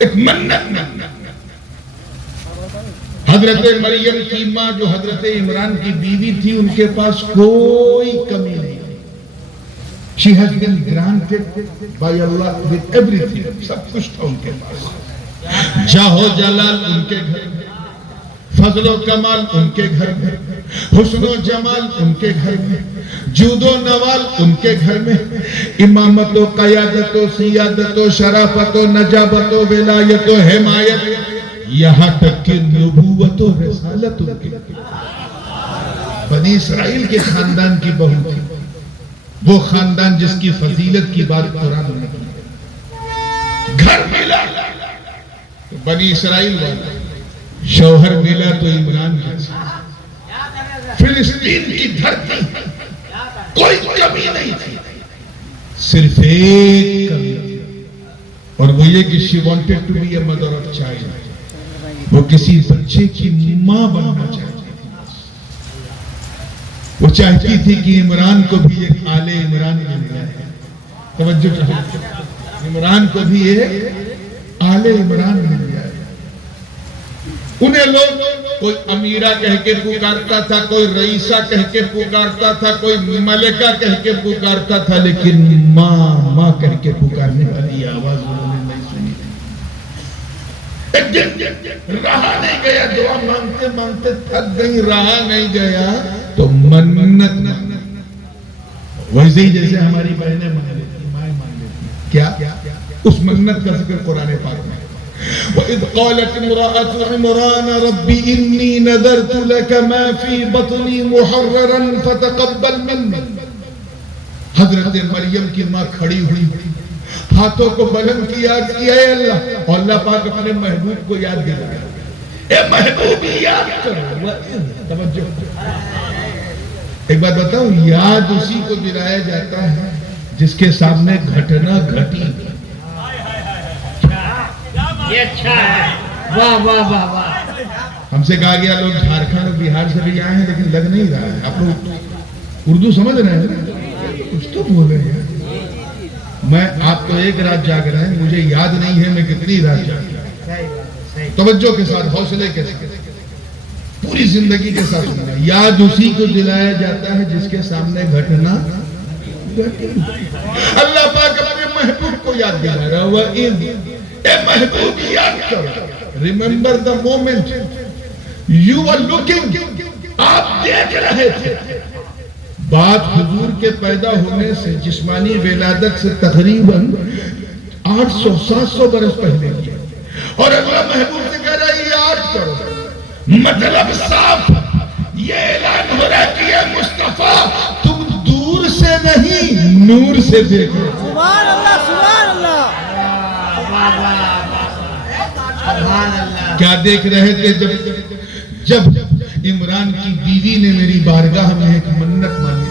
ایک منت. حضرت مریم کی ماں جو حضرت عمران کی بیوی تھی، ان کے پاس کوئی کمی نہیں. She has been granted by Allah with everything. سب کچھ تھا ان کے پاس. جاہ و جلال ان کے گھر میں، فضل و کمال ان کے گھر میں، حسن و جمال ان کے گھر میں، جود و نوال ان کے گھر میں، امامت و قیادت و سیادت و شرافت و نجابت و ولایت و حمایت، یہاں تک کہ نبوت و رسالت ان کے گھر. بنی اسرائیل کے خاندان کی بہو تھی، وہ خاندان جس کی فضیلت کی بات قرآن میں کی. گھر ملا بنی اسرائیل والا، شوہر ملا تو عمران جیسا. فلسطین کی دھرتی کوئی کمی نہیں تھی، صرف ایک کمی تھی، اور وہ یہ کہ she wanted to be a mother of child. وہ کسی بچے کی ماں بننا چاہتی تھی. وہ چاہتی تھی کہ عمران کو بھی ایک آل عمران مل جائے. توجہ چاہیے، عمران کو بھی ایک آل عمران مل جائے. انہیں لوگ کوئی امیرہ کہہ کے پکارتا تھا، کوئی رئیسہ کہہ کے پکارتا تھا، کوئی ملکہ کہہ کے پکارتا تھا، لیکن ماں ماں کہہ کے پکارنے والی آواز انہوں نے نہیں سنی. ایک دن رہا نہیں گیا، دعا مانگتے مانگتے تھک گئی، رہا نہیں گیا تو منت ویسے ہی جیسے ہماری بہنیں مان لیتی، مائیں مان لیتی. کیا اس منت کا ذکر قرآن پاک میں. وَإِذْ قَالَتِ امْرَأَتُ عِمْرَانَ رَبِّ إِنِّي نَذَرْتُ لَكَ مَا فِي بَطْنِي مُحَرَّرًا فَتَقَبَّلْ مِنِّي. حضرت مریم کی ماں کھڑی ہوئی، ہاتھوں کو بلند کیا، اے اللہ، اور اللہ پاک اپنے محبوب کو یاد دلایا. اے محبوب یاد کرو. توجہ، ایک بات بتاؤں، یاد اسی کو دلایا جاتا ہے جس کے سامنے گھٹنا گھٹی. یہ اچھا ہے، واہ واہ واہ واہ. ہم سے کہا گیا لوگ جھارکھنڈ اور بہار سے بھی آئے ہیں لیکن لگ نہیں رہا ہے. آپ لوگ اردو سمجھ رہے ہیں؟ کچھ تو بولے ہیں. میں آپ تو ایک رات جاگ رہے ہیں، مجھے یاد نہیں ہے میں کتنی رات جاگ رہا ہوں. توجہ کے ساتھ، حوصلے کے ساتھ، پوری زندگی کے ساتھ سننا. یاد اسی کو دلایا جاتا ہے جس کے سامنے گھٹنا گھٹی. اللہ پاک اپنے محبوب کو یاد دلا رہا ہوا. اے محبوب یاد کرو. Remember the moment you are looking. آپ دیکھ رہے تھے. بات حضور کے پیدا ہونے سے جسمانی ولادت سے تقریباً 800-700 برس پہلے کی، اور اللہ محبوب سے کہہ رہا ہے یاد کرو. مطلب صاف یہ اعلان ہو رہا ہے کہ اے مصطفیٰ تم دور سے نہیں نور سے دیکھو. سبحان اللہ سبحان اللہ. کیا دیکھ رہے تھے؟ جب عمران کی بیوی نے میری بارگاہ میں ایک منت مانگی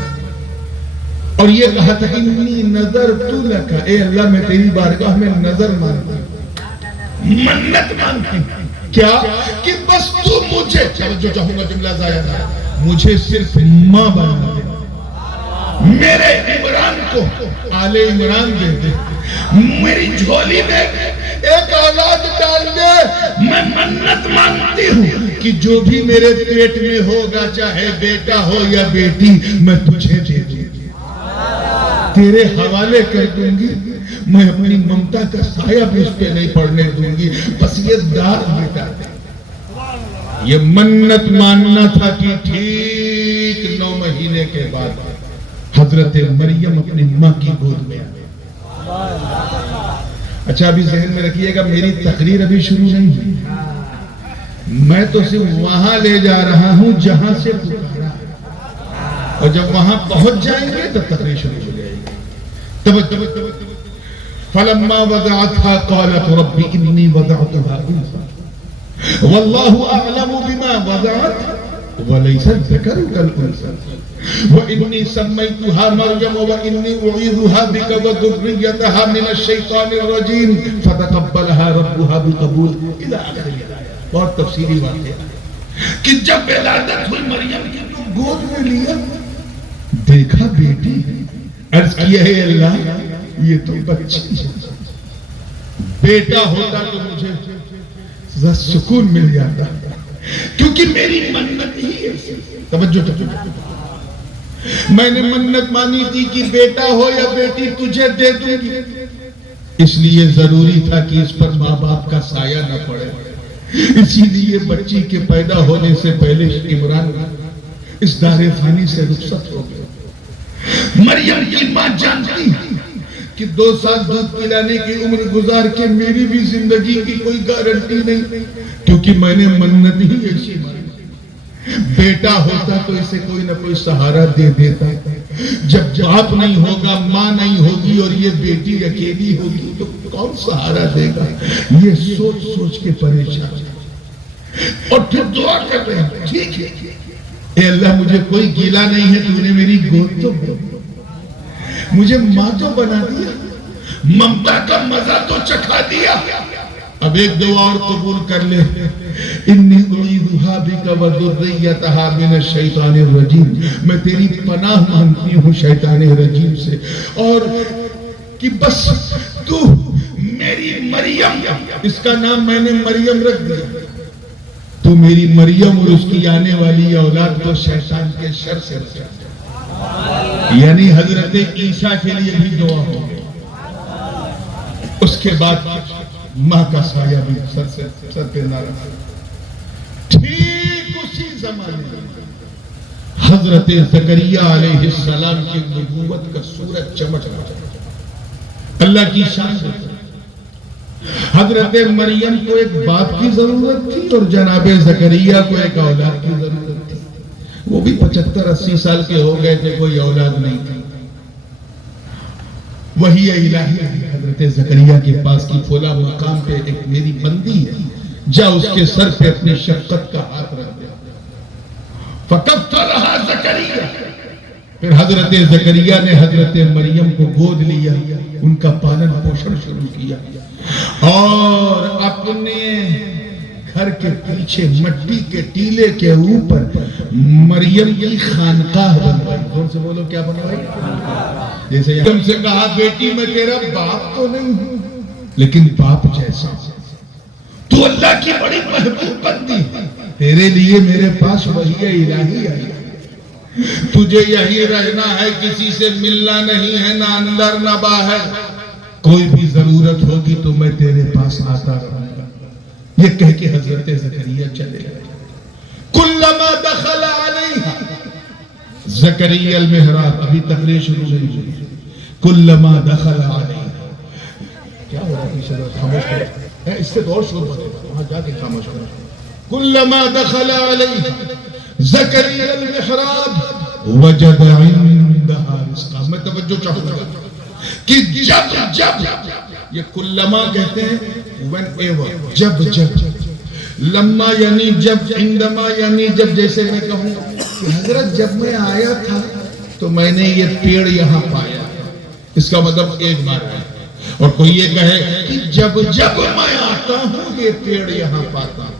اور یہ کہا تھا انی نذرت لک، اے اللہ میں تیری بارگاہ میں نظر مانگتی ہوں، منت مانگتی ہوں. کیا کہ بس تو مجھے، جو چاہوں گا جملہ ضائع نہ، مجھے صرف ماں بنا دے، میرے عمران کو آل عمران دے دے، میری جھولی میں ایک اولاد ڈال دے. میں منت مانگتی ہوں کہ جو بھی میرے پیٹ میں ہوگا، چاہے بیٹا ہو یا بیٹی، میں تجھے دے دوں گی، تیرے حوالے کر دوں گی. میں اپنی ممتا کا سایہ بھی اس پہ نہیں پڑنے دوں گی. بس یہ دار بیٹا دے. یہ منت ماننا تھا کہ ٹھیک 9 مہینے کے بعد حضرت مریم اپنی ماں کی گود میں آئے. اچھا ابھی ذہن میں رکھیے گا، میری تقریر ابھی شروع نہیں ہوئی. میں تو صرف وہاں لے جا رہا ہوں جہاں سے پکارا ہے، اور جب وہاں پہنچ جائیں گے تو تقریر شروع ہو جائے گی. فلما وضعتها قالت رب انی وضعتها انثى والله اعلم بما وضعت وليس الذكر كالانثى وإني سميتها مريم وإني أعيذها بك وذريتها من الشيطان الرجيم فتقبلها ربها بقبول إلى آخر الآية. بہت تفصیلی بات ہے کہ جب ولادت ہوئی مریم کی گود میں لیا، دیکھا بیٹی، عرض کیا ہے اللہ یہ تو بچی ہے. بیٹا ہوتا تو مجھے ذرا سکون مل جاتا، کیونکہ میری منت ہی ایسی۔ توجہ، میں نے منت مانی تھی کہ بیٹا ہو یا بیٹی تجھے دے دوں گی، اس لیے ضروری تھا کہ اس پر ماں باپ کا سایہ نہ پڑے، اسی لیے بچی کے پیدا ہونے سے پہلے عمران اس دار فانی سے رخصت ہو گئے۔ مریم کی ماں جانتی کہ 2 سال دودھ پلانے کی عمر گزار کے میری بھی زندگی کی کوئی گارنٹی نہیں، کیونکہ میں نے منت ہی ایسی مانی۔ بیٹا ہوتا تو اسے کوئی نہ کوئی سہارا دے دیتا، جب باپ نہیں ہوگا، ماں نہیں ہوگی اور یہ بیٹی اکیلی ہوگی تو کون سہارا دے گا؟ یہ سوچ سوچ کے پریشان، اور پھر دعا کر رہے ہیں، ٹھیک ہے اے اللہ مجھے کوئی گیلا نہیں ہے، تو نے میری گود تو مجھے ماں تو بنا دیا، ممتا کا مزہ تو چکھا دیا، اب ایک دعا اور قبول کر لے، انی اعیذھا بک وذریتھا من الشیطان الرجیم، میں تیری پناہ مانگتی ہوں شیطان رجیم سے، اور کہ بس تو میری مریم، اس کا نام میں نے مریم رکھ دیا، تو میری مریم اور اس کی آنے والی اولاد کو شیطان کے شر سے بچا۔ یعنی حضرت عیسیٰ کے لیے بھی دعا ہو گئی۔ اس کے بعد ماں کا سایہ بھی سر پہ نہ رکھا۔ ٹھیک اسی زمانے میں حضرت زکریا علیہ السلام کی نبوت کا سورج چمک رہا، اللہ کی شان ہے۔ حضرت مریم کو ایک باپ کی ضرورت تھی اور جناب زکریا کو ایک اولاد کی ضرورت تھی، وہ بھی 75-80 سال کے ہو گئے تھے، کوئی اولاد نہیں تھی۔ وحی الہی حضرت زکریا کے پاس کی فلاں مقام پہ ایک میری بندی ہے، جا اس کے سر پہ اپنی شفقت کا ہاتھ رکھ دیا۔ فکفلھا زکریا، پھر حضرت زکریا نے حضرت مریم کو گود لیا، ان کا پالن پوشن شروع کیا، اور اپنے گھر کے پیچھے مٹی کے ٹیلے کے اوپر مریم کی خانقاہ بنوائی۔ زور سے بولو، کیا بنوائی؟ جیسے تم سے کہا بیٹی میں تیرا باپ تو نہیں ہوں لیکن باپ جیسا، تو اللہ کی بڑی محبوب بندی، تیرے لیے میرے پاس وحی الہی آئی، تجھے یہی رہنا ہے، کسی سے ملنا نہیں ہے، نہ اندر نہ باہر، کوئی بھی ضرورت ہوگی تو میں تیرے پاس آتا رہوں گا۔ یہ کہہ کے حضرت زکریا چلے گئے۔ کلما دخل علیہا زکریا المحراب، ابھی تقریر شروع نہیں ہوئی، کلما دخل علیہا، کیا ہو رہا ہے پیچھے؟ خاموش کریں، اس سے دور شروع ہوتے ہیں، وہاں جا کے خاموش کریں۔ کلما دخل علیہا زکریا المحراب وجد عندها رزقا۔ میں توجہ چاہوں گا کہ جب یہ کلما کہتے ہیں whenever، جب لما یعنی جب، عندما یعنی جب، جیسے میں کہوں کہ حضرت جب میں آیا تھا تو میں نے یہ پیڑ یہاں پایا، اس کا مطلب ایک بار ہے، اور کوئی یہ کہے کہ جب میں آتا ہوں یہ پیڑ یہاں پاتا ہوں،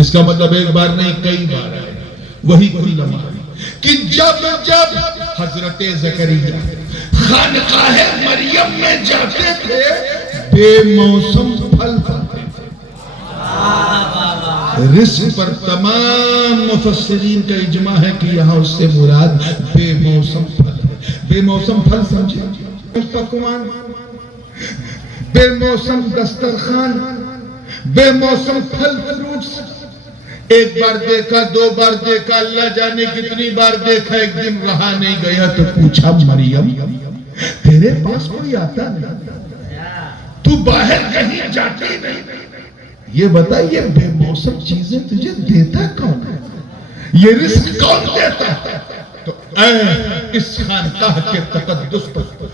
اس کا مطلب ایک بار نہیں کئی بار ہے، وہی کلما کہ جب حضرت زکریا خانقاہ مریم میں جاتے تھے بے موسم پھل پاتے تھے۔ رزق پر تمام مفسرین کا اجماع ہے کہ یہاں اس سے مراد بے موسم پھل ہے۔ بے موسم پھل سمجھے؟ پکوان، بے موسم دسترخوان، بے موسم پھل فروٹس۔ ایک بار دیکھا، 2 بار دیکھا، اللہ جانے کتنی بار دیکھا، ایک دن رہا نہیں گیا تو پوچھا مریم تیرے پاس کوئی آتا نہیں، تو باہر کہیں جاتی نہیں، یہ بتا یہ بے موسم چیزیں تجھے دیتا کون ہے؟ یہ رزق کون دیتا ہے؟ تو اے اس خانقاہ کے تقدس پر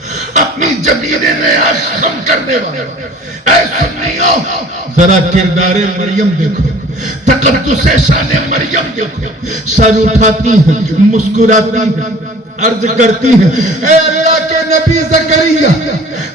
اپنی زمین نیاز خم کرنے والے اے سنیوں، ذرا کردار مریم دیکھو، تقدس شان مریم دیکھو، سر اٹھاتی ہیں، مسکراتی ہیں، عرض کرتی ہیں اے اللہ کے نبی زکریا،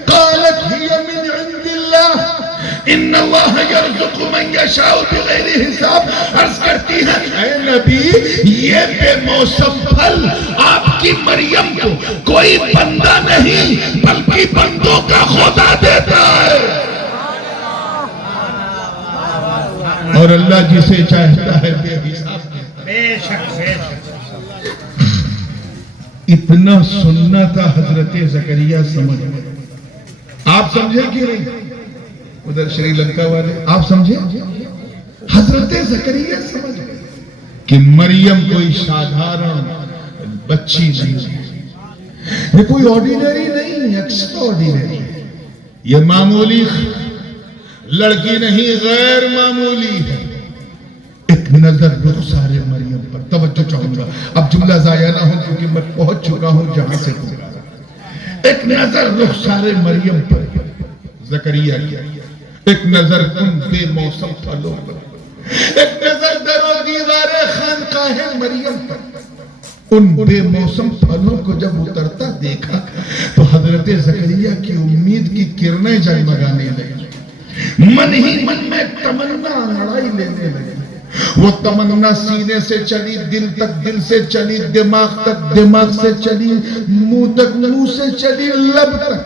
قالت ہی من عند اللہ ان اللہ یرزق من یشاء بغیر حساب، عرض کرتی ہے اے نبی یہ بے موسم پھل آپ کی مریم کو کوئی بندہ نہیں بلکہ بندوں کا خدا دیتا ہے۔ اور اللہ جسے چاہتا ہے بے حساب دیتا ہے۔ بے شک بے شک۔ اتنا سننا تھا حضرت زکریا سمجھ میں، آپ سمجھے کہ نہیں؟ ادھر شری لنکا والے آپ سمجھے؟ حضرت زکریا سمجھ گئے کہ مریم کوئی سادھارن بچی نہیں ہے، یہ کوئی آرڈینری نہیں، ایکسٹرا آرڈینری ہے، یہ معمولی لڑکی نہیں، غیر معمولی ہے۔ ایک نظر رخسار مریم پر توجہ چاہوں گا، اب جملہ ضائع نہ ہو کیونکہ میں پہنچ چکا ہوں جہاں سے پکارا۔ ایک نظر رخسار مریم پر زکریا کی، ایک نظر ان بے موسم پھلوں پر، ایک نظر در و دیوار خانقاہ مریم پر۔ ان بے موسم پھلوں کو جب اترتا دیکھا تو حضرت زکریا کی امید کی کرنیں جگمگانے لگی، من ہی من میں تمنا لڑائی لینے لگی۔ وہ تمنا سینے سے چلی، دل تک دل سے چلی، دماغ تک دماغ سے چلی، منہ تک منہ سے چلی، لب تک،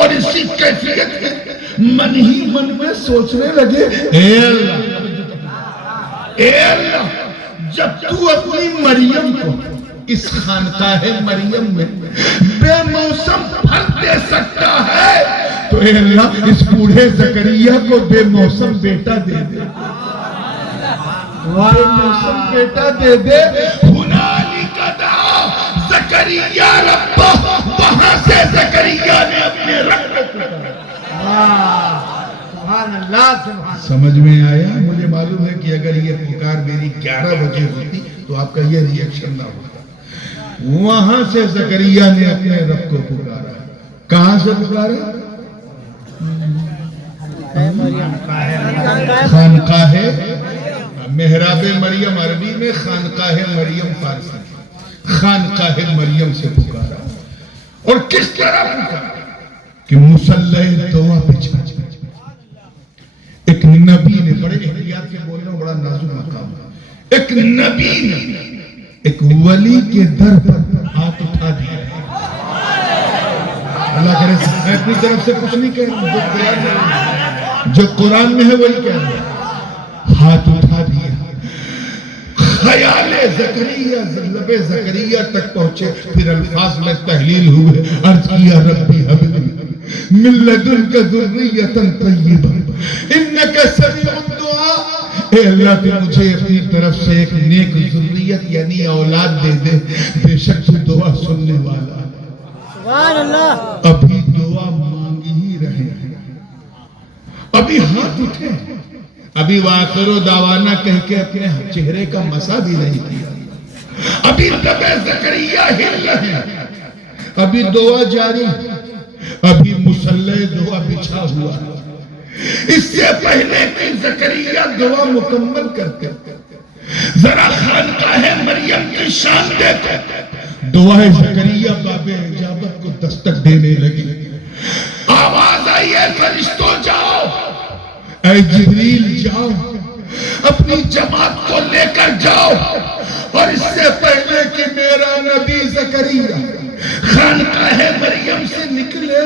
اور اسی کیفیت میں من ہی من میں سوچنے لگے، اے اللہ جب تو اپنی مریم کو اس خانقاہ مریم میں بے موسم پھل دے سکتا ہے تو اے اللہ اس بوڑھے زکریا کو بے موسم بیٹا دے دے، بے موسم بیٹا دے دے۔ ہنالک دعا زکریا ربہ، وہاں سے زکریا نے اپنے رب کو پکارا۔ سبحان اللہ سبحان اللہ۔ سمجھ میں آیا؟ مجھے معلوم ہے کہ اگر یہ پکار میری 11 بجے ہوتی تو آپ کا یہ ری ایکشن نہ ہوتا۔ وہاں سے زکریا نے اپنے رب کو پکارا۔ کہاں سے پکارا؟ خانقاہ محراب مریم عربی میں، خانقاہ مریم فارسی، خانقاہ مریم سے پکارا۔ اور کس طرح پکارا کہ مصلی دعا بچھا، ایک نبی نے، بڑے احتیاط سے بولنا بڑا نازک مقام ہے، ایک نبی نے ایک ولی کے در پر ہاتھ اٹھا دیا۔ اللہ کرے میں اپنی طرف سے کچھ نہیں کہہ رہا، جو قرآن میں ہے وہی کہہ رہا، ہاتھ اٹھا دیا۔ خیال زکریا لب زکریا تک پہنچے، پھر الفاظ میں تحلیل ہوئے، عرض کیا ربی حب لی من لدنک ذریۃ طیبہ انک سمیع الدعاء، اے اللہ تو مجھے اپنی طرف سے ایک نیک ذریت یعنی اولاد دے دے، بے شک تو دعا سننے والا۔ سبحان اللہ۔ ابھی دعا مانگ ہی رہے ہیں، ابھی ہاتھ اٹھے، ابھی وآخر دعوانا کہہ کے اپنے چہرے کا مسا بھی نہیں کیا، ابھی لب زکریا ہل رہے ہیں، ابھی دعا جاری، ابھی مصلی دعا بچھا ہوا۔ اس سے پہلے کہ زکریا دعا مکمل کرتے ذرا خانقاہ مریم کی شان دیتے، دعائے زکریا باب اجابت کو دستک دینے لگی۔ آواز آئی ہے فرشتوں جاؤ، اے جبریل جاؤ، اپنی جماعت کو لے کر جاؤ، اور اس سے پہلے کہ میرا نبی زکریا خانقاہ مریم سے نکلے،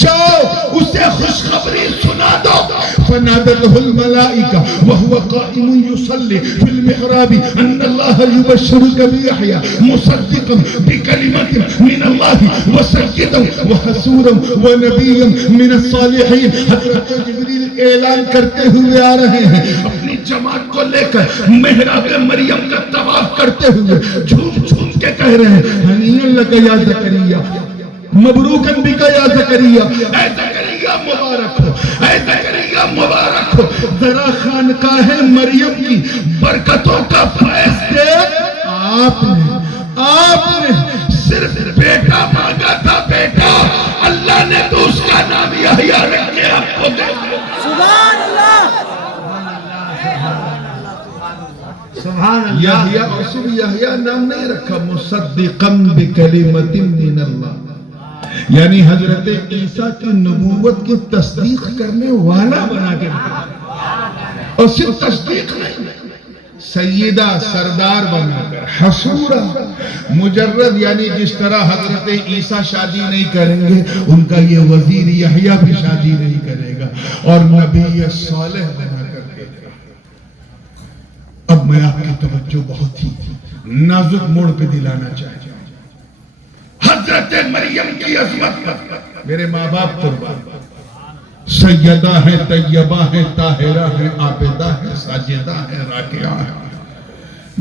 جاؤ اسے خوشخبری سنا دو۔ فنادته الملائکہ وهو قائم يصلي في المحراب ان اللہ يبشرك بيحيى مصدقا بكلمة من اللہ وسيدا وحسورا ونبيا من الصالحین۔ حضرت جبریل اعلان کرتے ہوئے آ رہے ہیں، اپنی جماعت کو لے کر محراب مریم کا طواف کرتے ہوئے جھوم جھوم کے کہہ رہے ہیں، ہنیئا لک یا زکریا، مبروکاً بک یا زکریا، اے زکریا مبارک ہو، اے زکریا مبارک ہو۔ ذرا خانقاہ مریم کی برکتوں کا فیض دے۔ آپ نے صرف بیٹا مانگا تھا، بیٹا، اللہ نے تو اس کا نام یحییٰ رکھ کے آپ کو دے دیا۔ سبحان اللہ سبحان اللہ۔ یحییٰ اور صرف یحییٰ نام نہیں رکھا، مصدقاً بکلمۃ من اللہ، یعنی حضرت عیسیٰ کی نبوت کی تصدیق کرنے والا بنا کے بھیجا، اور صرف تصدیق نہیں، سیدہ سردار بنا کر، حسورہ مجرد، یعنی جس طرح حضرت عیسیٰ شادی نہیں کریں گے ان کا یہ وزیر یحییٰ بھی شادی نہیں کرے گا، اور نبی صالح بنا کر کے اب میں آپ کی توجہ بہت ہی نازک موڑ پہ دلانا چاہتا ہوں. حضرت مریم کی عظمت پر میرے ماں باپ قربان. سیدہ ہے، طیبہ ہے، طاہرہ ہے، عابدہ ہے، ساجدہ ہے، راکعہ ہے،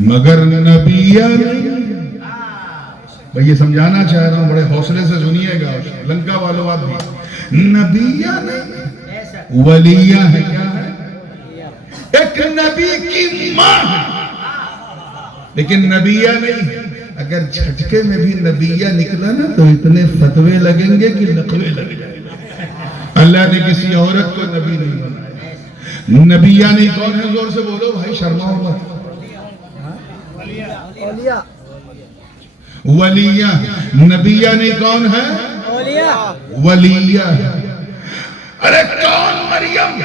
مگر نبیہ نہیں. بھئی یہ سمجھانا چاہ رہا ہوں، بڑے حوصلے سے سنیے گا. لنکا والوں آپ بھی نبیہ نہیں، ولیہ ہے. کیا ہے؟ ایک نبی کی ماں ہے لیکن نبیہ نہیں. اگر جھٹکے میں بھی نبیہ نکلا نا تو اتنے فتوے لگیں گے کہ نقوے لگ جائیں گے. اللہ نے کسی عورت کو نبی نہیں بنایا. نبیہ نہیں کون ہے؟ زور سے بولو بھائی، شرماؤ مت. ولیہ. نبیہ نہیں کون ہے؟ ولیہ. ارے کون؟ مریم،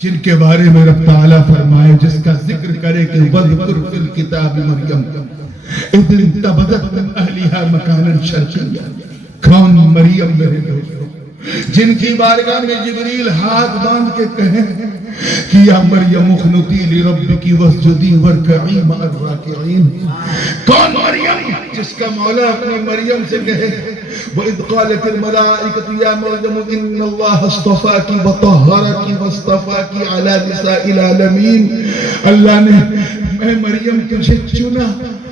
جن کے بارے میں رب تعالیٰ فرمائے، جس کا ذکر کرے کہ وَذْكُرْ فِي الْكِتَابِ مَرْيَمَ اِذْ انتبذت من اہلها مکانا شرقیا. کون مریم میرے دوستوں، جن کی بارگاہ میں جبریل ہاتھ باندھ کے کہیں کہ یا مریم اقنتی لربکی واسجدی وارکعی مع الراکعین. کون مریم؟ جس کا مولا اپنی مریم سے کہے وَإِذْ قَالَتِ الْمَلَائِكَةُ يَا مَرْيَمُ إِنَّ اللَّهَ اصْطَفَاكِ وَطَهَّرَكِ وَاصْطَفَاكِ عَلَى نِسَاءِ الْعَالَمِينَ. اللہ نے اے مریم تجھے چنا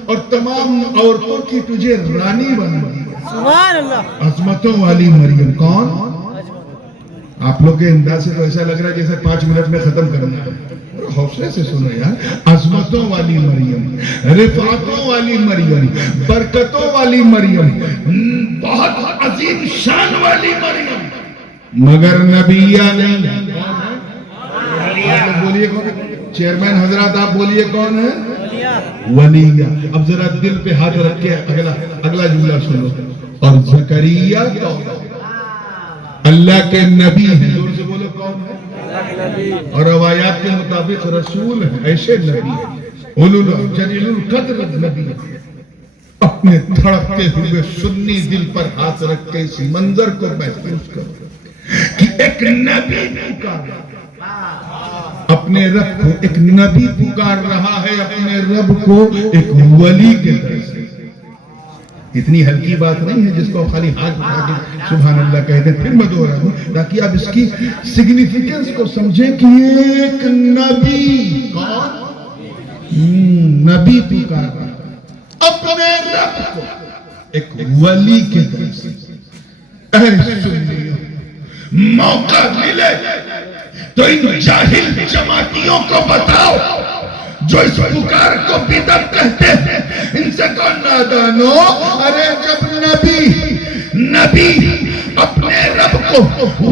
اور تمام عورتوں کی تجھے رانی بنا دیا. سبحان اللہ. عظمتوں والی مریم. کون؟ آپ لوگ کے انداز سے تو ایسا لگ رہا ہے جیسے 5 منٹ میں ختم کرنا ہے. حوصلے سے سنو یار. عظمتوں والی مریم، رفعتوں والی مریم، برکتوں والی مریم، بہت عظیم شان والی مریم، مگر نبیہ نہیں. آپ لوگ بولیے کون؟ چیئرمین حضرات آپ بولیے کون ہے؟ ولیہ. اب ذرا دل پہ ہاتھ رکھ کے اگلا جملہ سنو. اور زکریا کون؟ اللہ کے نبی ہیں. زور سے بولو کون ہے؟ اور روایات کے مطابق رسول ہیں. ایسے نبی ہیں، جلیل القدر نبی. اپنے دھڑکتے ہوئے سنی دل پر ہاتھ رکھ کے اس منظر کو محسوس کرو کہ ایک نبی پکار اپنے رب کو، ایک نبی پکار رہا ہے اپنے رب کو ایک ولی کے طرف سے. اتنی ہلکی بات نہیں ہے جس کو خالی ہاتھ اٹھا کے سبحان اللہ کہہ دیں. پھر میں دوہرا ہوں تاکہ آپ اس کی سگنیفیکنس کو سمجھیں کہ ایک نبی. کون؟ نبی پکار رہا اپنے رب کو ایک ولی کے طرف سے. اے سنیو، موقع ملے تو ان جاہل جماعتیوں کو بتاؤ جو اس پکار کو بدعت کہتے ہیں، ان سے کو نادانو. ارے جب نبی اپنے رب کو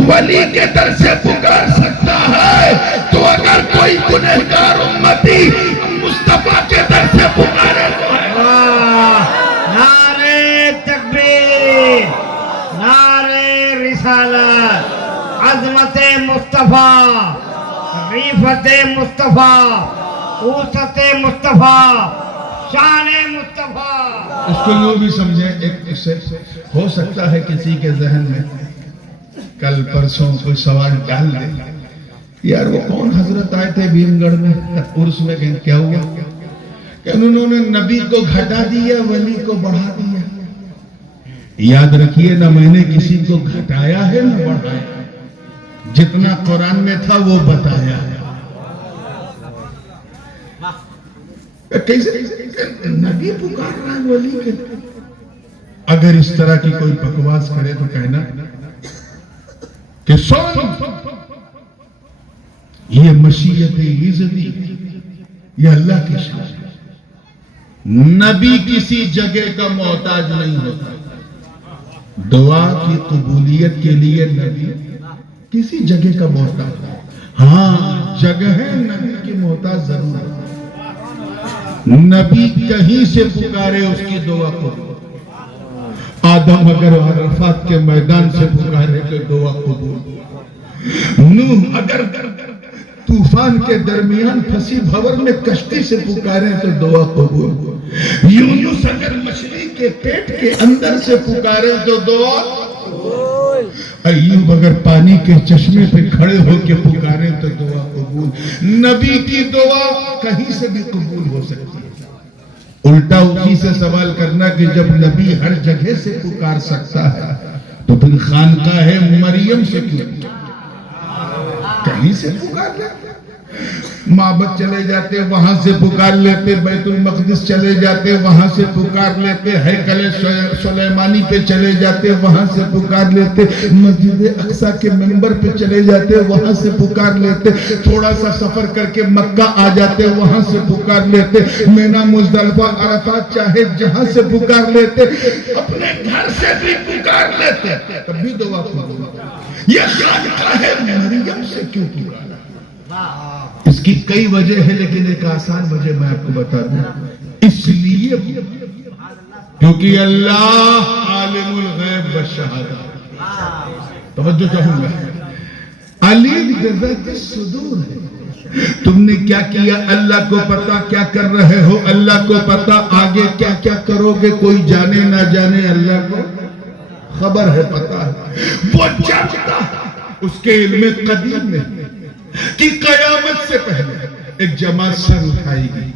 ولی کے در سے پکار سکتا ہے تو اگر کوئی گنہگار امتی مصطفیٰ کے در سے پکارے تو ہے. نعرہ تکبیر، نعرہ رسالت. عظمت مصطفیٰ، رفعت مصطفیٰ، اوسط مصطفیٰ، شان مصطفیٰ. اس کو یوں بھی سمجھیں. ایک اس سے ہو سکتا ہے کسی کے ذہن میں کل پرسوں کوئی سوال ڈال دے، یار وہ کون حضرت آئے تھے بھیم گڑھ میں عرس میں، کیا ہوا کہ انہوں نے نبی کو گھٹا دیا، ولی کو بڑھا دیا. یاد رکھیے نہ میں نے کسی کو گھٹایا ہے نہ بڑھایا. جتنا قرآن میں تھا وہ بتایا ہے. کیسے نبی پکار رہا ہے ولی کے. اگر اس طرح کی کوئی بکواس کرے تو کہنا کہ سن، یہ مشیت عزتی، یہ اللہ کی شان ہے. نبی کسی جگہ کا محتاج نہیں ہوتا. دعا کی قبولیت کے لیے نبی کسی جگہ کا محتاج ہے. ہاں جگہ نبی کی محتاج ضرور ہے. نبی کہیں سے پکارے اس کی دعا کو. آدم اگر عرفات کے میدان سے پکارے تو دعا قبول. نوح اگر طوفان کے درمیان پھنسی بھور میں کشتی سے پکارے تو دعا قبول. یونس اگر مچھلی کے پیٹ کے اندر سے پکارے تو دعا. ایوب اگر پانی کے چشمے پہ کھڑے ہو کے پکارے تو دعا قبول. نبی کی دعا کہیں سے بھی قبول ہو سکتی ہے۔ الٹا اسی سے سوال کرنا کہ جب نبی ہر جگہ سے پکار سکتا ہے تو پھر خانقاہ مریم سے کیوں کہیں سے پکار لیتے؟ معبد چلے جاتے وہاں سے پکار لیتے، بیت المقدس چلے جاتے وہاں سے پکار لیتے، ہیکل سلیمانی پہ چلے جاتے وہاں سے پکار لیتے، مسجد اقصی کے منبر پہ چلے جاتے وہاں سے پکار لیتے، تھوڑا سا سفر کر کے مکہ آ جاتے وہاں سے پکار لیتے، مینا مزدلفہ عرفات چاہے جہاں سے پکار لیتے، اپنے گھر سے بھی پکار لیتے، تب بھی دعا قبول ہوتی۔ یہ خانقاہ مریم سے کیوں پکارا؟ اس کی کئی وجہ ہے، لیکن ایک آسان وجہ میں آپ کو بتا دوں، اس لیے کیونکہ اللہ عالم الغیب والشہادہ، توجہ چاہوں گا، علیم بذات الصدور ہے۔ تم نے کیا کیا اللہ کو پتا، کیا کر رہے ہو اللہ کو پتا، آگے کیا کیا کرو گے کوئی جانے نہ جانے اللہ کو خبر ہے، پتا ہے، وہ جانتا اس کے علم قدیم میں کہ قیامت سے پہلے ایک جماعت سر اٹھائے گی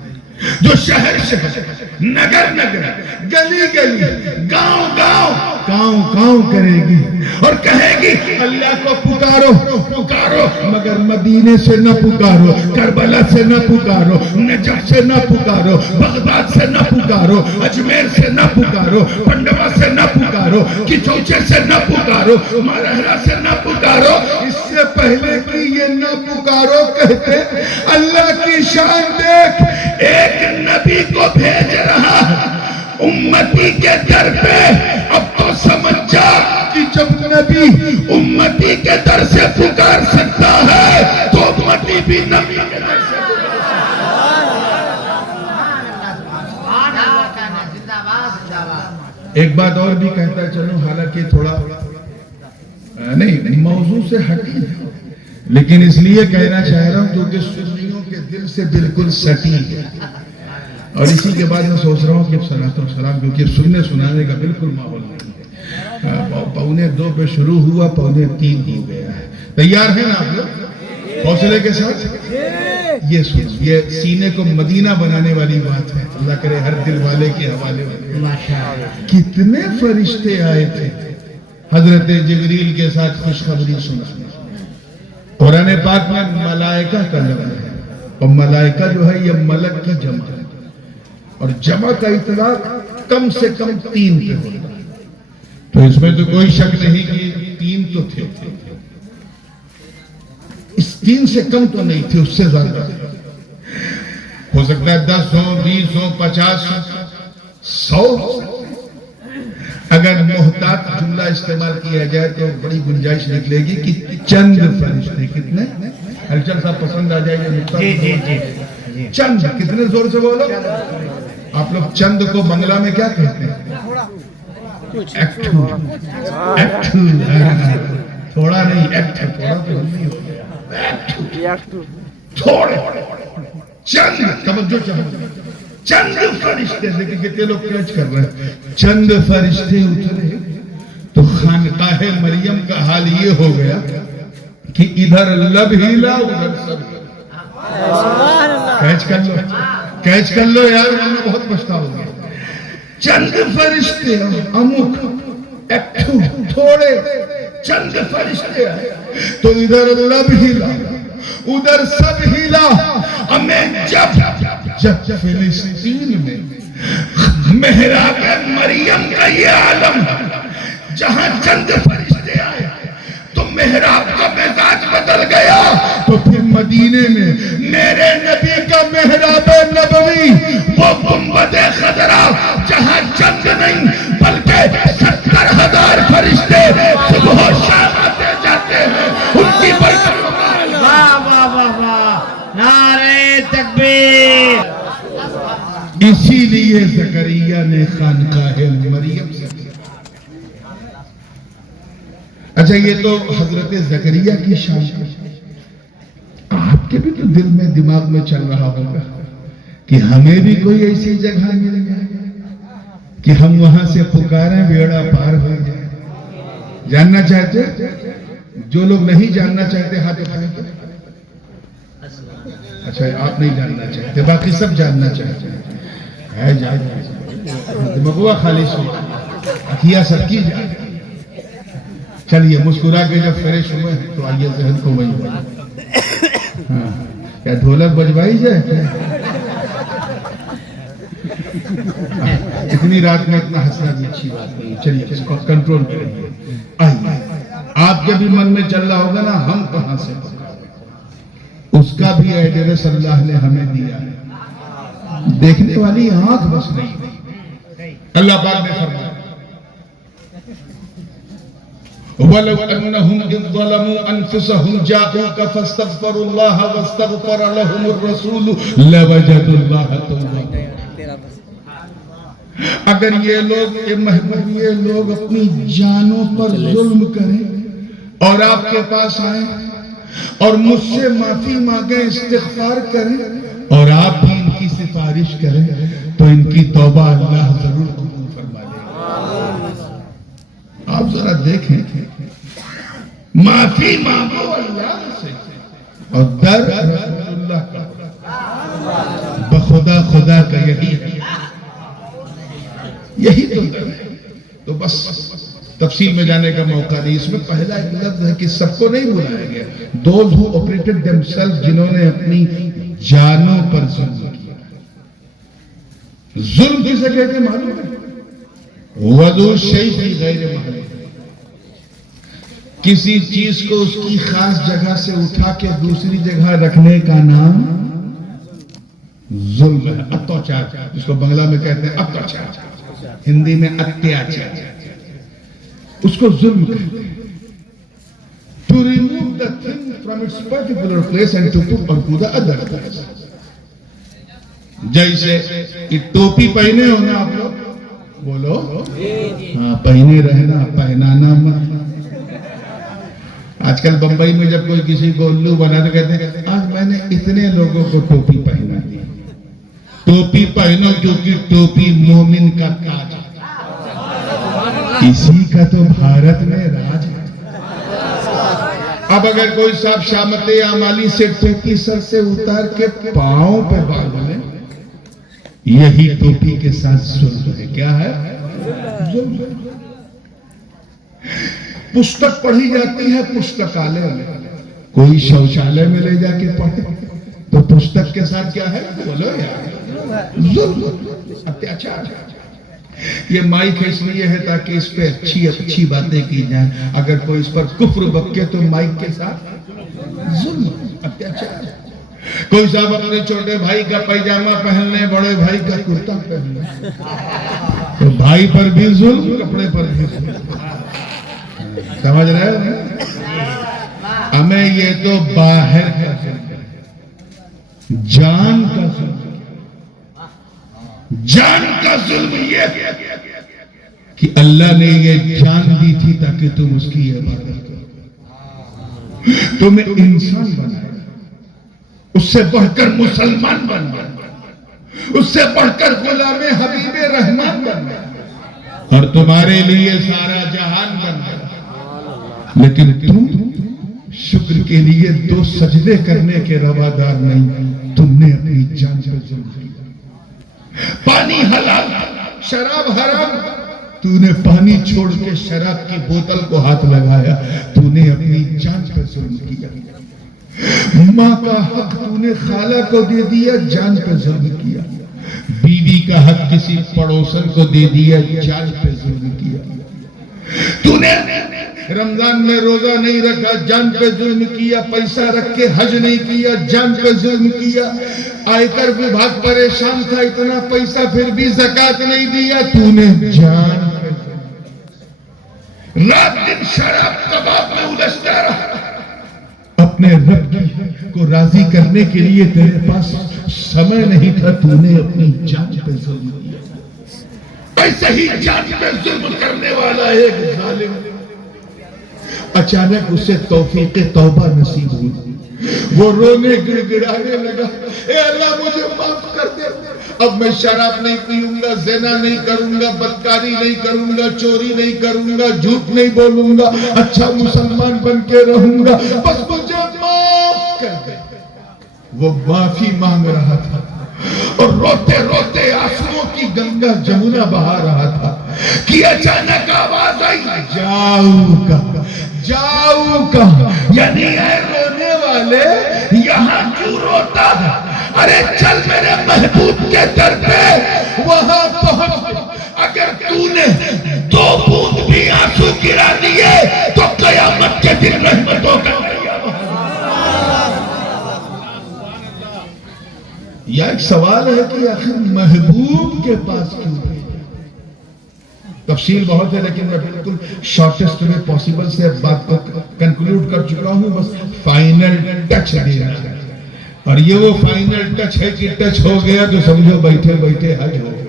جو شہر شہر، نگر نگر، گلی گلی، گاؤں گاؤں کرے گی اور کہے گی اللہ کو پکارو پکارو، مگر مدینے سے نہ پکارو، کربلا سے نہ پکارو، نجف سے نہ پکارو، بغداد سے نہ پکارو، اجمیر سے نہ پکارو، پنڈوا سے نہ پکارو، کچوچے سے نہ پکارو، مارہرہ سے نہ پکارو، اس سے پہلے کہ یہ نہ پکارو کہتے اللہ کی شان دیکھ، ایک نبی کو بھیج رہا ہے امتی کے در پہ۔ اب تو سمجھ جا کہ جب نبی امتی کے در سے پکار سکتا ہے تو امتی بھی نبی کے در سے ایک بات اور بھی کہتا چلوں، حالانکہ تھوڑا نہیں موضوع سے ہٹی ہے، لیکن اس لیے کہنا چاہ رہا ہوں کیونکہ سنیوں کے دل سے بالکل سٹی ہے، اور اسی کے بعد میں سوچ رہا ہوں کہ صلاۃ والسلام، کیونکہ سننے سنانے کا بالکل ماحول نہیں ہے۔ 2:45 پہ شروع ہوا، 2:45 ہو گیا ہے۔ تیار ہیں نا آپ لوگ حوصلے کے ساتھ؟ یہ سن، یہ سینے کو مدینہ بنانے والی بات ہے، اللہ کرے ہر دل والے کے حوالے ہو۔ کتنے فرشتے آئے تھے حضرت جبریل کے ساتھ خوشخبری سنانے۔ قرآن پاک میں ملائکہ کا لفظ ہے، اور ملائکہ جو ہے یہ ملک کی جمع ہے، اور جمع کا اطلاق کم سے کم 3 پہ ہوتا ہے، تو اس میں تو کوئی شک نہیں کہ 3 تو تھے، اس 3 سے کم تو نہیں تھے، اس سے زیادہ ہو سکتا ہے 10 ہو، 20 ہو، 50 ہو، 100۔ اگر محتاط جملہ استعمال کیا جائے تو بڑی گنجائش نکلے گی کہ چند فرشتے، کتنے؟ ہلچل صاحب پسند آ جائے گا؟ جی چند، کتنے زور سے بولو؟ آپ لوگ چند کو بنگلہ میں کیا کہتے ہیں؟ ایکٹھو، تھوڑا نہیں، ایکٹھو، تھوڑا تو نہیں ہو گیا، تھوڑے، چند، توجہ چاہوں، چند فرشتے، لیکن کتنے لوگ کیچ کر رہے ہیں، چند فرشتے اترے تو خانقاہ مریم کا حال یہ ہو گیا کہ ادھر لب ہیلا ادھر سب کیچ کر لو یار، ورنہ بہت پچھتاؤ گے۔ چند فرشتے اموک، ایکٹھو، تھوڑے، چند فرشتے آئے تو ادھر لب ہیلا ادھر سب ہیلا۔ ہمیں جب فلسطین میں محراب مریم کا یہ عالم جہاں چند فرشتے آئے تو محراب کا مزاج بدل گیا، تو پھر مدینے میں میرے نبی کا محراب نبوی، وہ گنبد خضرا جہاں چند نہیں بلکہ 70,000 فرشتے صبح و شام آتے جاتے ہیں، ان کی برکت۔ نعرہ تکبیر۔ اسی لیے زکریا نے خانقاہ مریم سے کیا۔ اچھا یہ تو حضرت زکریا کی شان ہے، آپ کے بھی تو دل میں دماغ میں چل رہا ہوگا کہ ہمیں بھی کوئی ایسی جگہ مل جائے کہ ہم وہاں سے پکاریں، بیڑا پار ہو جائے۔ جاننا چاہتے؟ جو لوگ نہیں جاننا چاہتے ہاتھ اٹھائیں تو اچھا آپ نہیں جاننا چاہتے، باقی سب جاننا چاہتے ہیں. جائے مغوا خالی سو سب کی جائے. چلیے مسکرا کے جب فریش ہوئے ہیں تو آئیے ذہن کو وہی ہاں کیا ڈھولک بجوائی جائے؟ اتنی رات میں اتنا ہنسنا بھی اچھی بات نہیں. چلیے اس کو کنٹرول کریں. آئیے آپ کے بھی من میں چل رہا ہوگا نا ہم کہاں سے پکڑیں، اس کا بھی ایڈریس اللہ نے ہمیں دیا ہے. دیکھنے والی آنکھ بس نہیں. اللہ پاک نے فرمایا وَلَوْ أَنَّهُمْ إِذْ ظَلَمُوا أَنفُسَهُمْ جَاءُوكَ فَاسْتَغْفَرُوا اللَّهَ وَاسْتَغْفَرَ لَهُمُ الرَّسُولُ لَوَجَدُوا اللَّهَ تَوَّابًا. اگر یہ لوگ یہ لوگ اپنی جانوں پر ظلم کریں اور آپ کے پاس آئیں اور مجھ سے معافی مانگیں، استغفار کریں اور آپ بھی ان کی سفارش کریں تو ان کی توبہ اللہ ضرور قبول فرما لے گا. آپ ذرا دیکھیں معافی مانگو اللہ سے اور در رسول اللہ کا بخدا خدا کا یہی تو در ہے. تو بس تفصیل میں جانے کا موقع نہیں. اس میں پہلا ایک لفظ ہے کہ سب کو نہیں بلایا گیا. those who operated themselves، جنہوں نے اپنی جانوں پر ظلم کیا. ظلم کسے کہتے ہیں معلوم ہے؟ وَذُو الشَّيْءِ غَيْرِ مَحَلِّهِ. کسی چیز کو اس کی خاص جگہ سے اٹھا کے دوسری جگہ رکھنے کا نام ظلم ہے. اتوچار جس کو بنگلہ میں کہتے ہیں اتوچار، ہندی میں اتیاچار، اس کو ظلم کہتے ہیں. To remove the thing from its particular place and to put onto the other place. جیسے کہ ٹوپی پہنے ہو نا آپ لوگ، بولو ہاں پہنے رہنا، پہنانا مت. آج کل بمبئی میں جب کوئی کسی کو الو بنا تو کہتے ہیں آج میں نے اتنے لوگوں کو ٹوپی پہنا دی. ٹوپی پہنو کیونکہ ٹوپی مومن کا تاج ہے، اسی کا تو بھارت میں راج ہے. اب اگر کوئی صاحب شامت اعمالی سے ٹوپی سر سے اتار کے پاؤں پہ باندھ لے، یہی ٹوپی کے ساتھ ظلم ہے. کیا ہے؟ ظلم. پستک پڑھی جاتی ہے پستکالے میں، کوئی شوچالے میں لے جا کے پڑھے تو پستک کے ساتھ کیا ہے؟ بولو یار ظلم، اتیاچار. یہ مائک اس لیے ہے تاکہ اس پہ اچھی باتیں کی جائیں. اگر کوئی اس پر کفر بکے تو مائک کے ساتھ ظلم، اتیاچار. کوئی صاحب اپنے چھوٹے بھائی کا پیجامہ پہن لے، بڑے بھائی کا کرتا پہن لے تو بھائی پر بھی ظلم، کپڑے پر بھی ظلم. سمجھ رہے ہیں؟ ہمیں یہ تو باہر کا ظلم ہے، جان کا ظلم. جان کا ظلم یہ کہ اللہ نے یہ جان دی تھی تاکہ تم اس کی عبادت کرو، تمہیں انسان بنایا، اس سے بڑھ کر مسلمان بننا، اس سے بڑھ کر غلام حبیب رحمان بننا اور تمہارے لیے سارا جہان بننا. لیکن تم شکر کے لیے 2 سجدے کرنے کے روادار نہیں، تم نے اپنی جان پر ظلم کیا. پانی حلال، شراب حرام، تو نے پانی چھوڑ کے شراب کی بوتل کو ہاتھ لگایا، تو نے اپنی جان پر ظلم کیا. ماں کا حق تو نے خالہ کو دے دیا، جان پر ظلم کیا. بیوی کا حق کسی پڑوسن کو دے دیا، جان پر ظلم کیا. تو نے رمضان میں روزہ نہیں رکھا، جان پہ ظلم کیا. پیسہ رکھ کے حج نہیں کیا، جان پہ ظلم کیا. آئے کر وبھاگ پریشان تھا، اتنا پیسہ پھر بھی زکوٰۃ نہیں دیا، تو نے جان پہ ظلم. رات دن شراب کباب میں الجھتا رہا، اپنے رب کو راضی کرنے کے لیے تیرے پاس سمے نہیں تھا، تو نے اپنی جان پہ ظلم کیا. ایسے ہی جان پہ ظلم کرنے والا ایک ظالم اچانک اسے توفیق توبہ نصیب ہوئی. وہ رونے گڑ گڑانے لگا، اے اللہ مجھے معاف کر دے، اب میں شراب نہیں پیوں گا، زنا نہیں کروں گا، بدکاری نہیں کروں گا، چوری نہیں کروں گا، جھوٹ نہیں بولوں گا، اچھا مسلمان بن کے رہوں گا، بس مجھے معاف کر دے. وہ معافی مانگ رہا تھا اور روتے روتے آنسوؤں کی گنگا جمنا بہا رہا تھا کہ اچانک آواز آئی، جاؤ کا یعنی اے رونے والے یہاں کیوں روتا ہے؟ ارے چل میرے محبوب کے در پہ، وہاں پہنچ۔ اگر تو نے 2 بوند بھی آنسو گرا دیے تو قیامت کے دن رحمتوں کا یہ ایک سوال ہے کہ آخر محبوب کے پاس کیوں ہے؟ تفصیل بہت ہے لیکن میں بالکل شارٹسٹ میں پاسبل سے بات کو کنکلوڈ کر چکا ہوں، بس فائنل ٹچ دینا ہے، اور یہ وہ فائنل ٹچ ہے کہ ٹچ ہو گیا تو سمجھو بیٹھے بیٹھے حج ہو گیا۔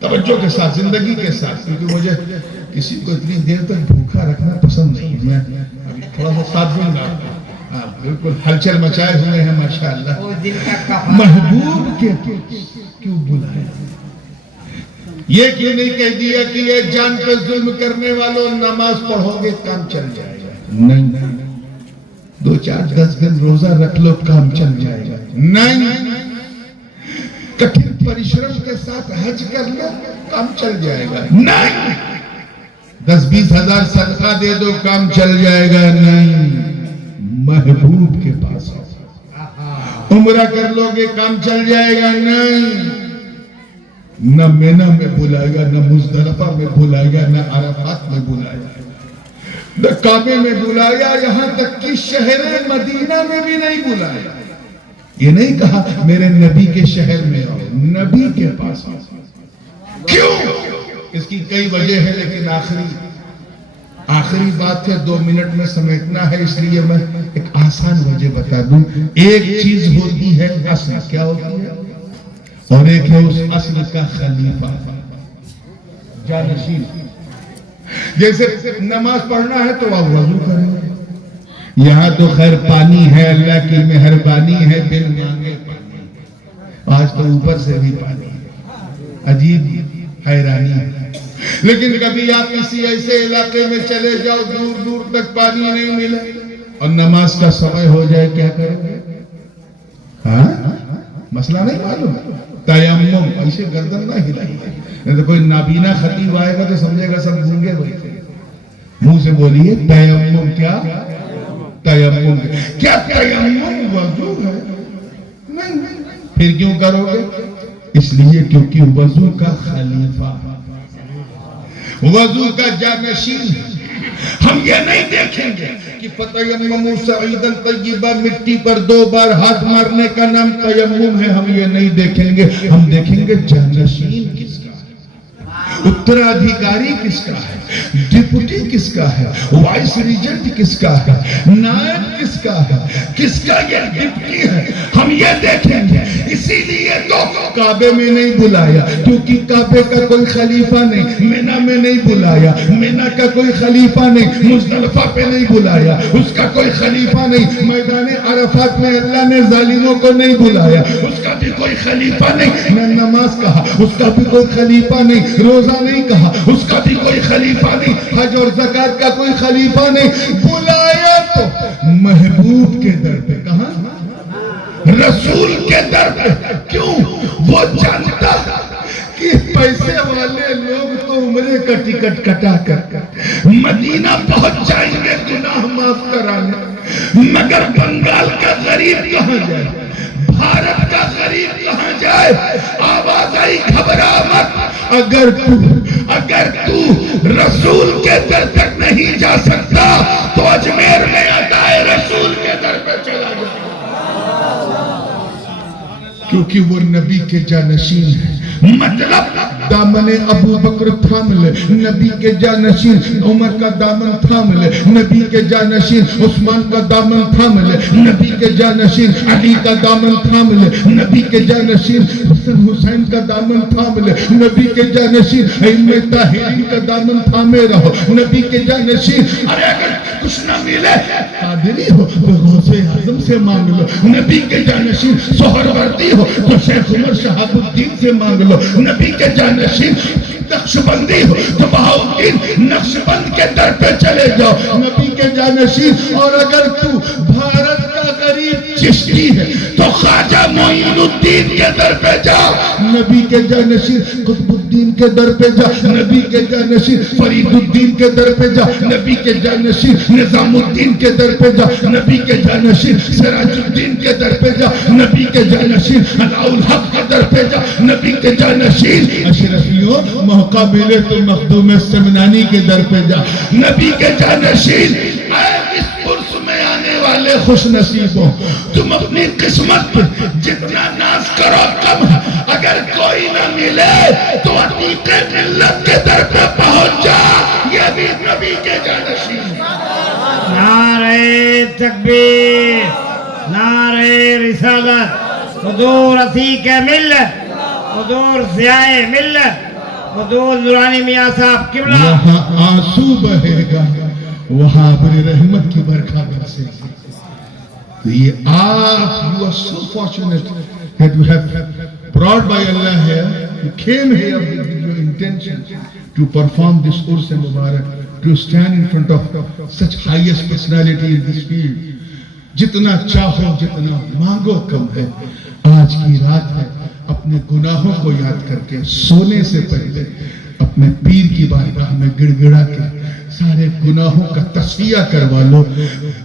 توجہ کے ساتھ، زندگی کے ساتھ، کیونکہ مجھے کسی کو اتنی دیر تک بھوکا رکھنا پسند نہیں ہے، میں ابھی تھوڑا سا ساتھ دوں گا، بالکل ہلچل مچائے ہوئے ہیں ماشاءاللہ۔ محبوب کے کیوں بلایا؟ یہ کیوں نہیں کہہ دیا کہ یہ جان پہ ظلم کرنے والوں نماز پڑھو گے کام چل جائے گا؟ نہیں، 2 4 10 دن روزہ رکھ لو کام چل جائے گا؟ نہیں، کٹھن پریشرم کے ساتھ حج کر لو کام چل جائے گا؟ نہیں، 10 20 ہزار صدقہ دے دو کام چل جائے گا؟ نہیں، محبوب کے پاس عمرہ کر لو گے کام چل جائے گا؟ نہیں، نہ مینا میں بلائے گا، نہ مزدلفہ میں بلائے گا، نہ عرفات میں بلائے گا، نہ کعبے میں بلائے گا، یہاں تک کہ شہر مدینہ میں بھی نہیں بلائے گا۔ یہ نہیں کہا میرے نبی کے شہر میں آؤ، نبی کے پاس آؤ۔ کیوں؟ اس کی کئی وجہ ہے لیکن آخری بات ہے، 2 منٹ میں سمیٹنا ہے، اس لیے میں ایک آسان وجہ بتا دوں۔ ایک چیز ہوتی ہے اصل، کیا ہوتی ہے؟ اور ایک ہے اس اصل کا خلیفہ، جانشین۔ جیسے نماز پڑھنا ہے تو آپ وضو کریں، یہاں تو خیر پانی ہے، اللہ کی مہربانی ہے، بن مانگے پانی، آج تو اوپر سے بھی پانی ہے، عجیب حیرانی ہے۔ لیکن کبھی آپ کسی ایسے علاقے میں چلے جاؤ دور دور تک پانی نہیں ملے اور نماز کا سمے ہو جائے، کیا کریں گے؟ ہاں مسئلہ نہیں معلوم؟ تیمم، ایسے گردن نہ ہلائیے، نہیں تو کوئی نابینا خطیب آئے گا تو سمجھے گا سب گونگے بیٹھے۔ منہ سے بولیے تیمم، کیا تیمم؟ کیا تیمم وضو ہے؟ نہیں، پھر کیوں کرو گے؟ اس لیے کیونکہ وضو کا خلیفہ، وضو کا جانشین۔ ہم یہ نہیں دیکھیں گے کہ فتیمموا صعیدا طیبا، مٹی پر 2 بار ہاتھ مارنے کا نام تیمم ہے، ہم یہ نہیں دیکھیں گے، ہم دیکھیں گے جانشین کس کا ہے، اترادھیکاری کس کا ہے، ڈپٹی کس کا ہے، وائس ریجنٹ کس کا ہے، نائب کس کا ہے، کس کا یہ ڈپٹی ہے، ہم یہ دیکھیں گے۔ اسی لیے تو کعبے میں نہیں بلایا کیونکہ کعبے کا کوئی خلیفہ نہیں، مینا میں نہیں بلایا، مینا کا کوئی خلیفہ نہیں، مزدلفہ پہ نہیں بلایا، اس کا کوئی خلیفہ نہیں، میدان عرفات میں اللہ نے ظالموں کو نہیں بلایا، اس کا بھی کوئی خلیفہ نہیں، میں نماز کہا اس کا بھی کوئی خلیفہ نہیں، روزہ نہیں کہا اس کا بھی کوئی خلیفہ نہیں، حج اور زکوٰۃ کا کوئی خلیفہ نہیں، بلایا تو محبوب کے در پہ، کہاں؟ رسول کے در پہ۔ کیوں؟ وہ جانتا کہ پیسے والے لوگ تو عمرے کا ٹکٹ کٹا کر مدینہ پہنچ جائیں گے گناہ معاف کرانے، مگر بنگال کا غریب کہاں جائے، بھارت کا غریب کہاں جائے؟ آواز آئی گھبرا مت، اگر تو رسول کے در تک نہیں جا سکتا تو اجمیر میں ادائے رسول کے در پہ چلا جا، کیونکہ وہ نبی کے جانشین ہے۔ مطلب دامن ابو بکر تھام لے، نبی کے جانشین، عمر کا دامن تھام لے، نبی کے جانشین، عثمان کا دامن تھام لے، نبی کے جانشین، علی کا دامن تھام لے، نبی کے جانشین، حسین کا دامن تھام لے، نبی کے جانشین، ائمہ طاہرین کا دامن تھامے رہو، نبی کے جانشین۔ ارے اگر کچھ نہ ملے، قادری ہو تو غوث اعظم سے مانگ لو، نبی کے جانشین سہروردی ہو تو شیخ عمر شہاب الدین سے مانگ لو، نبی کے جانشین نقشبندی ہو تو بہاؤالدین نقشبند کے در پہ چلے جاؤ، نبی کے جانشین۔ اور اگر تو بھارت کا چشتی ہے تو خواجہ معین الدین کے در پہ جا، نبی کے جانشین قطب الدین کے در پہ جا، نبی کے جانشین فرید الدین کے در پہ جا، نبی کے جانشین نظام الدین کے در پہ جا، نبی کے جانشین سراج الدین کے در پہ جا، نبی کے جانشین علاء الحق کے در پہ جا، نبی کے جانشین اشرفیوں موقع ملے تو مخدوم سمنانی کے در پہ جا، نبی کے جانشین اے اس عرس میں آنے والے خوش نصیبوں، تم اپنی قسمت پر جتنا ناز کرو کم ہے، اگر کوئی نہ ملے تو عتیق ملت کے در پہ پہنچ جا، یہ بھی نبی کے جانشین۔ نعرہ تکبیر، نعرہ رسالت، حضور عتیق ملت، حضور ضیاء ملت، حضور نورانی میاں صاحب قبلہ۔ وہاں آنسو بہے گا، وہاں اپنی رحمت کی برکھا برسے گی۔ تو یہ آپ you are so fortunate that you have brought by Allah here, you came here with your intention to perform this Urs Mubarak, to stand in front of such highest personality in this field. جتنا چاہو جتنا مانگو کم ہے، آج کی رات ہے، اپنے گناہوں کو یاد کر کے سونے سے پہلے اپنے پیر کی بارگاہ میں گڑ گڑا کے سارے گناہوں کا تصفیہ کروا لو۔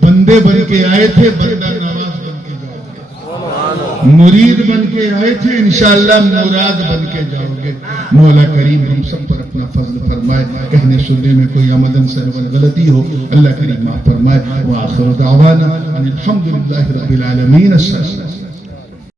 بندے بن کے آئے تھے، بندہ نواز بن کے جاؤ گے، مرید بن کے آئے تھے، انشاءاللہ مراد بن کے جاؤ گے۔ مولا کریم ہم سب پر اپنا فضل فرمائے، کہنے سننے میں کوئی آمدن سہون غلطی ہو اللہ کریم معاف فرمائے۔ وآخر دعوانا ان الحمدللہ رب العالمین۔ السلام